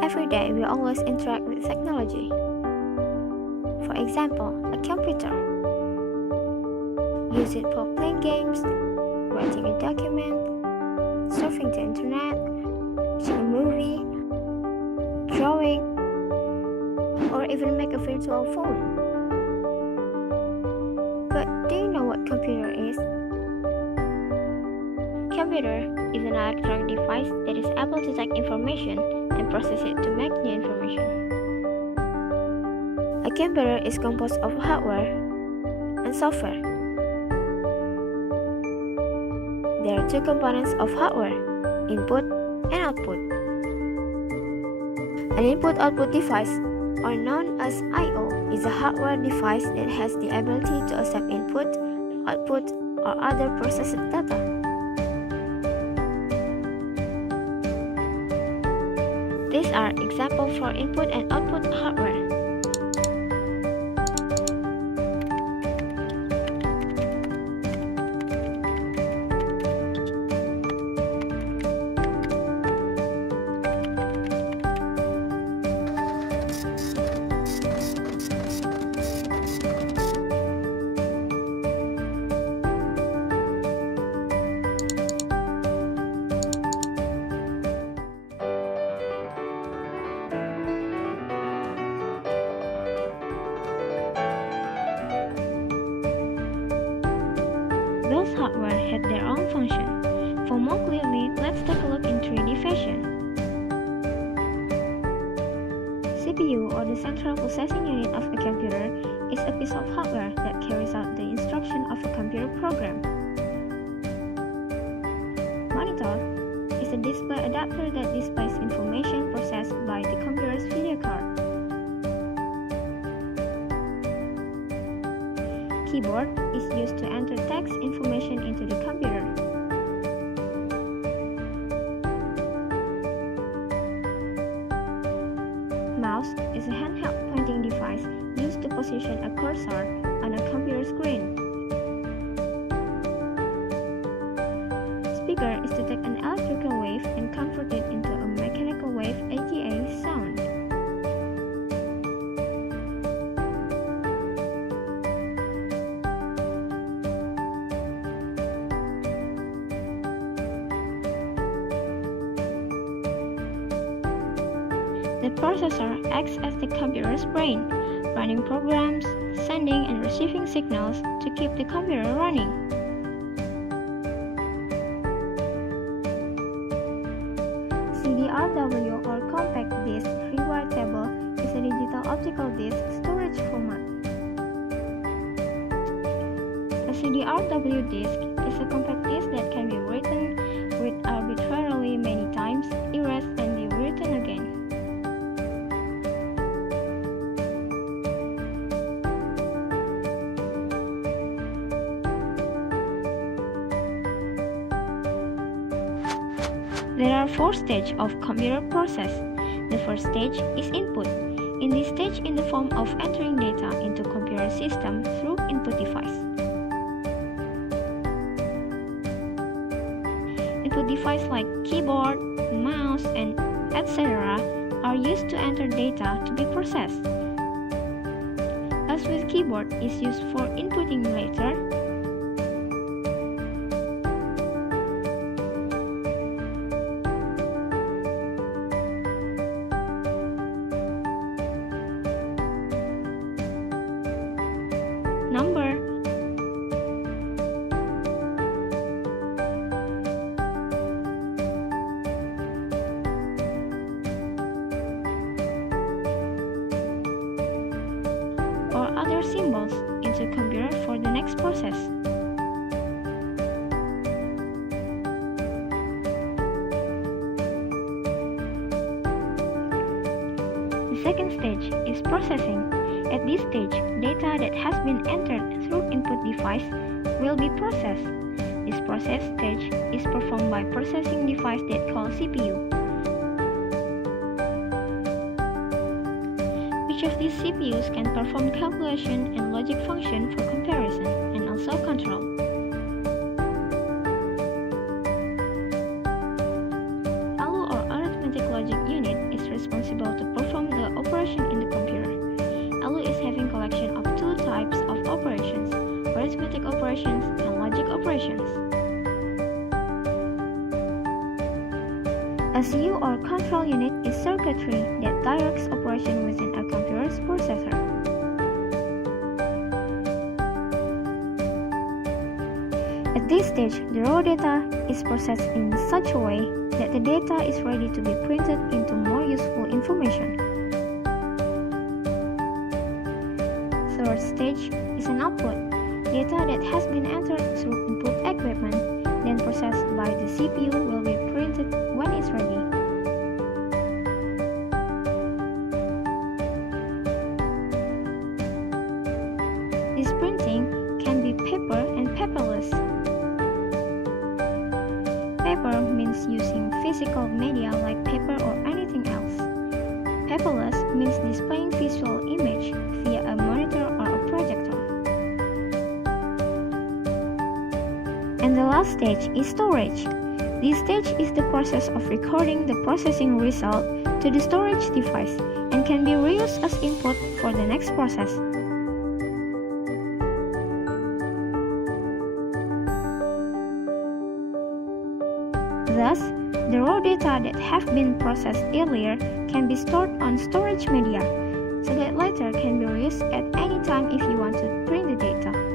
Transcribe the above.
Every day we always interact with technology. For example, a computer. Use it for playing games, writing a document, surfing the internet, watching a movie, drawing, or even make a virtual phone. But do you know what computer is? Computer is an electronic device that is able to take information and process it to make new information. A computer is composed of hardware and software. There are two components of hardware, input and output. An input-output device, or known as I/O, is a hardware device that has the ability to accept input, output, or other processed data. These are examples for input and output hardware. Those hardware had their own function. For more clearly, let's take a look in 3D fashion. CPU, or the central processing unit of a computer, is a piece of hardware that carries out the instruction of a computer program. Monitor is a display adapter that displays information processed by the computer's video card. Keyboard is used to enter text information into the computer. Mouse is a handheld pointing device used to position a cursor on a computer screen. Speaker is to take an electrical wave and convert it into a mechanical wave ATA sound. The processor acts as the computer's brain, running programs, sending and receiving signals to keep the computer running. CDRW, or compact disc rewritable, is a digital optical disc storage format. A CDRW disc is a compact disc that can be written with arbitrarily many times, erased, and be written again. There are 4 stages of computer process. The first stage is input. In this stage, in the form of entering data into computer system through input device. Input device like keyboard, mouse, and etc. are used to enter data to be processed. As with keyboard is used for inputting later. Number, or other symbols into computer for the next process. The second stage is processing. At this stage, data that has been entered through input device will be processed. This process stage is performed by processing device that called CPU. Each of these CPUs can perform calculation and logic function for comparison and also control. ALU, or arithmetic logic unit, unit is responsible to perform the operation in the computer. ALU is having collection of two types of operations, arithmetic operations and logic operations. A CU or control unit is circuitry that directs operation within a computer's processor. At this stage, the raw data is processed in such a way that the data is ready to be printed into more useful information. Third stage is an output, data that has been entered through input equipment, then processed by the CPU will be printed when it's ready. This printing can be paper and paperless. Paper means using physical media like paper or anything else. Paperless means displaying visual image via a monitor or a projector. And the last stage is storage. This stage is the process of recording the processing result to the storage device and can be reused as input for the next process. Thus, the raw data that have been processed earlier can be stored on storage media, so that later can be reused at any time if you want to print the data.